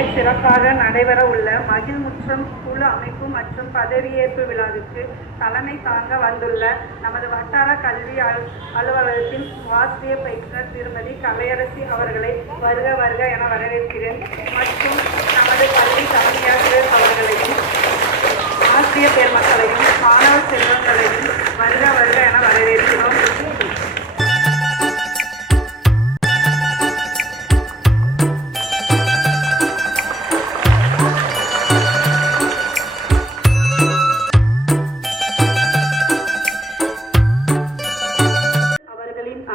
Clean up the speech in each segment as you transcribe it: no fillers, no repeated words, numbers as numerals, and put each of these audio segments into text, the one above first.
மிகச் சிறப்பாக நடைபெற உள்ள மகிழ்முற்றம் குழு அமைப்பு மற்றும் பதவியேற்பு விழாவிற்கு தலைமை தாங்க வந்துள்ள நமது வட்டார கல்வி அலுவலகத்தின் ஆசிரியர் பயிற்றுனர் திருமதி கலையரசி அவர்களை வருக வருக என வரவேற்கிறேன். மற்றும் நமது பள்ளி தலைமையாசிரியர் அவர்களையும் ஆசிரியர் பெருமக்களையும் மாணவ செல்வங்களையும் வருக வருக என வரவேற்கிறோம்.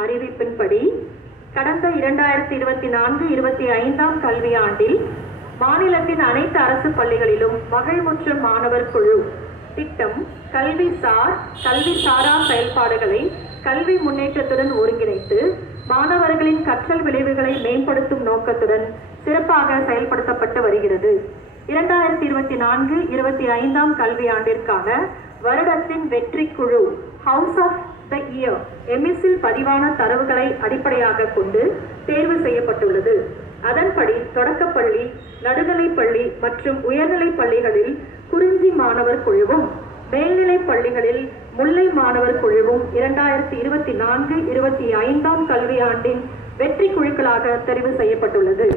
அறிவிப்பின்படி கடந்த 2024-25 கல்வியாண்டில் மாநிலத்தின் அனைத்து அரசு பள்ளிகளிலும் மகிழ்முற்ற மாணவர் குழு திட்டம் கல்விசாரா செயல்பாடுகளை கல்வி முன்னேற்றத்துடன் ஒருங்கிணைத்து மாணவர்களின் கற்றல் விளைவுகளை மேம்படுத்தும் நோக்கத்துடன் சிறப்பாக செயல்படுத்தப்பட்டு வருகிறது. 2024-25 கல்வியாண்டிற்கான வருடத்தின் வெற்றி குழு ஹவுஸ் ஆஃப் த இயர் எம்எஸ்ஸில் பதிவான தரவுகளை அடிப்படையாக கொண்டு தேர்வு செய்யப்பட்டுள்ளது. அதன்படி தொடக்கப்பள்ளி, நடுநிலைப் பள்ளி மற்றும் உயர்நிலைப் பள்ளிகளில் குறிஞ்சி மாணவர் குழுவும், மேல்நிலைப் பள்ளிகளில் முல்லை மாணவர் குழுவும் 2024-25 கல்வியாண்டின் வெற்றி குழுக்களாக தெரிவு செய்யப்பட்டுள்ளது.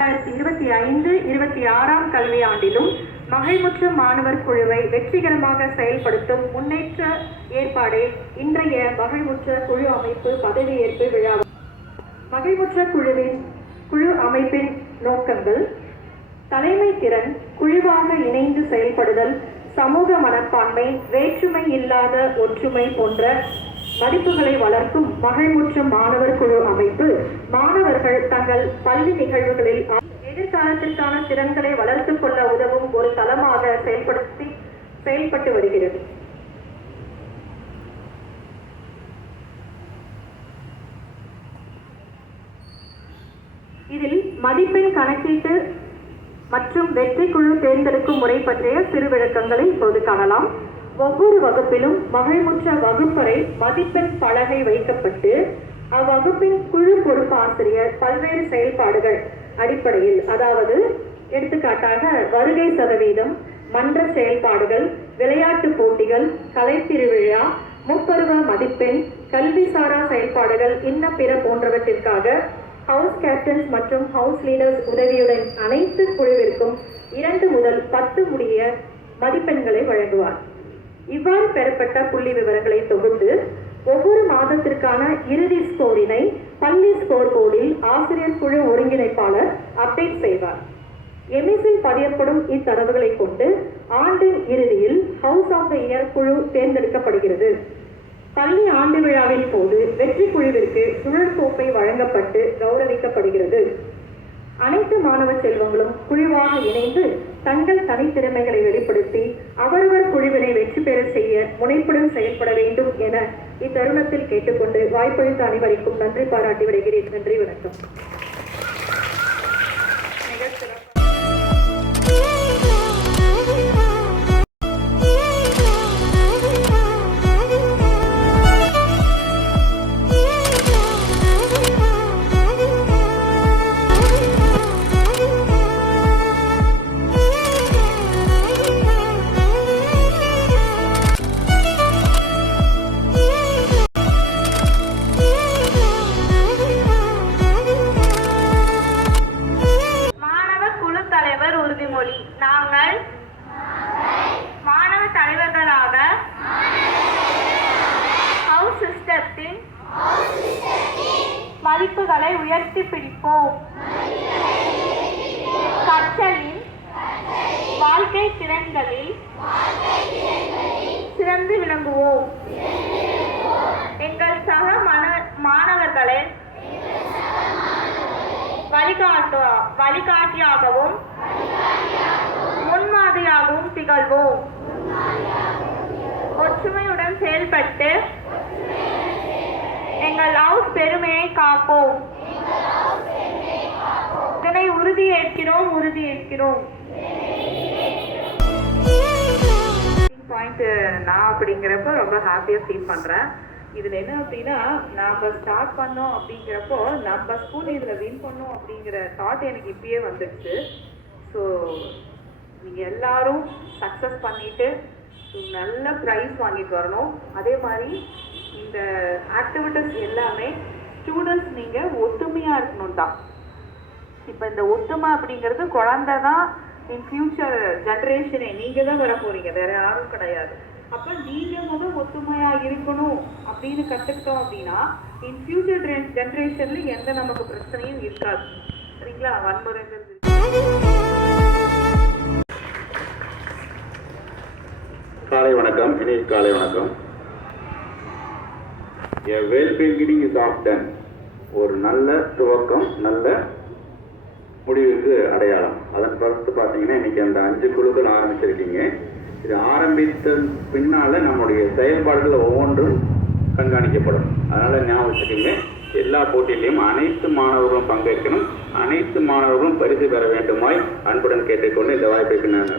2025-26 கல்வியாண்டிலும் மகிழ்முற்ற மாணவர் குழுவை வெற்றிகரமாக செயல்படுத்தும் முன்னேற்ற ஏற்பாடே இன்றைய மகிழ்முற்ற குழு அமைப்பு பதவியேற்பு விழா. மகிழ்முற்ற குழு அமைப்பின் நோக்கங்கள்: தலைமை திறன், குழுவாக இணைந்து செயல்படுதல், சமூக மனப்பான்மை, வேற்றுமை இல்லாத ஒற்றுமை போன்ற மதிப்புகளை வளர்க்கும் மகிழ்முற்ற மாணவர் குழு அமைப்பு மாணவர்கள் தங்கள் பள்ளி நிகழ்வுகளில் எதிர்காலத்திற்கான திறன்களை வளர்த்துக் கொள்ள உதவும் ஒரு தளமாக செயல்பட்டு வருகிறது. இதில் மதிப்பெண் கணக்கீட்டு மற்றும் வெற்றி குழு தேர்ந்தெடுக்கும் முறை பற்றிய சிறு விளக்கங்களை இப்போது காணலாம். ஒவ்வொரு வகுப்பிலும் மகிழ்முற்ற வகுப்பறை மதிப்பெண் பலகை வைக்கப்பட்டு அவ்வகுப்பின் குழு பொறுப்பு ஆசிரியர் பல்வேறு செயல்பாடுகள் அடிப்படையில், அதாவது எடுத்துக்காட்டாக வருகை சதவீதம், மன்ற செயல்பாடுகள், விளையாட்டு போட்டிகள், கலைத்திருவிழா, முப்பருவ மதிப்பெண், கல்விசாரா செயல்பாடுகள், இன்ன பிற போன்றவற்றிற்காக ஹவுஸ் கேப்டன்ஸ் மற்றும் ஹவுஸ் லீடர்ஸ் உதவியுடன் அனைத்து குழுவிற்கும் 2 முதல் 10 முடிய மதிப்பெண்களை வழங்குவார். இவ்வாறு பெறப்பட்ட புள்ளி விவரங்களை தொகுத்து ஒவ்வொரு மாதத்திற்கான இறுதி ஸ்கோரினை பள்ளி ஸ்கோர் போர்டில் ஆசிரியர் குழு ஒருங்கிணைப்பாளர் அப்டேட் செய்வார். எம்எஸ்ஸில் பதியப்படும் இத்தரவுகளை கொண்டு ஆண்டின் இறுதியில் ஹவுஸ் ஆஃப் த இயர் குழு தேர்ந்தெடுக்கப்படுகிறது. பள்ளி ஆண்டு விழாவின் போது வெற்றி குழுவிற்கு சுழற்கோப்பை வழங்கப்பட்டு கௌரவிக்கப்படுகிறது. அனைத்து மாணவ செல்வங்களும் குழுவாக இணைந்து தங்கள் தனித்திறமைகளை வெளிப்படுத்தி அவரவர் குழுவினை வெற்றி பெற செய்ய முனைப்புடன் செயல்பட வேண்டும் என இத்தருணத்தில் கேட்டுக்கொண்டு வாய்ப்பளித்த அனைவருக்கும் நன்றி பாராட்டி விடுகிறேன். நன்றி, வணக்கம். நாங்கள் மாணவ தலைவர்களாக ஹவுஸ் சிஸ்டத்தின் மதிப்புகளை உயர்த்தி பிடிப்போம். கற்றலின் வாழ்க்கை திறன்களில் சிறந்து விளங்குவோம். எங்கள் சக மாணவர்களை வழிகாட்டியாகவும் முன்மாதிரியாகவும் திகழ்வோம். ஒற்றுமையுடன் செயல்பட்டு எங்கள் ஹவுஸ் பெருமையை காப்போம். இதனை உறுதியேற்கிறோம். பாயிண்ட் நான் அப்படிங்கிறப்ப ரொம்ப ஹாப்பியாக ஃபீல் பண்ணுறேன். இதில் என்ன அப்படின்னா நாம் ஸ்டார்ட் பண்ணோம் அப்படிங்கிறப்போ நம்ம ஸ்கூல் இதில் வின் பண்ணோம் அப்படிங்கிற தாட் எனக்கு இப்பயே வந்துடுச்சு. ஸோ நீங்கள் எல்லாரும் சக்ஸஸ் பண்ணிவிட்டு நல்ல ப்ரைஸ் வாங்கிட்டு வரணும். அதே மாதிரி இந்த ஆக்டிவிட்டீஸ் எல்லாமே ஸ்டூடெண்ட்ஸ் நீங்கள் ஒத்துமையாக இருக்கணும் தான். இப்போ இந்த ஒத்துமை அப்படிங்கிறது குழந்தை தான் இன் ஃபியூச்சர் ஜென்ரேஷனே, நீங்கள் தான் வர போகிறீங்க, வேறு யாரும் கிடையாது. அப்போ நீங்கள் ஒத்துமையாக இருக்கணும் அப்படின்னு கற்றுக்கிட்டோம் அப்படின்னா இன் ஃபியூச்சர் ஜென்ரேஷனில் எந்த நமக்கு பிரச்சனையும் இருக்காது. சரிங்களா? வன்முறைங்கிறது காலை வணக்கம். இனி காலை வணக்கம். A well beginning is often ஒரு நல்ல துவக்கம் நல்ல முடிவுக்கு அடையாளம். அதன் பிறகு பார்த்தீங்கன்னா இன்னைக்கு அந்த 5 குழுக்கள் ஆரம்பிச்சிருக்கீங்க. இது ஆரம்பித்த பின்னால நம்முடைய செயல்பாடுகள் ஒவ்வொன்றும் கண்காணிக்கப்படும். அதனால ஞாபகம் வச்சுக்கோங்க, எல்லா போட்டியிலையும் அனைத்து மாணவர்களும் பங்கேற்கணும், அனைத்து மாணவர்களும் பரிசு பெற வேண்டுமாய் அன்புடன் கேட்டுக்கொண்டு இந்த வாய்ப்புக்கு நான்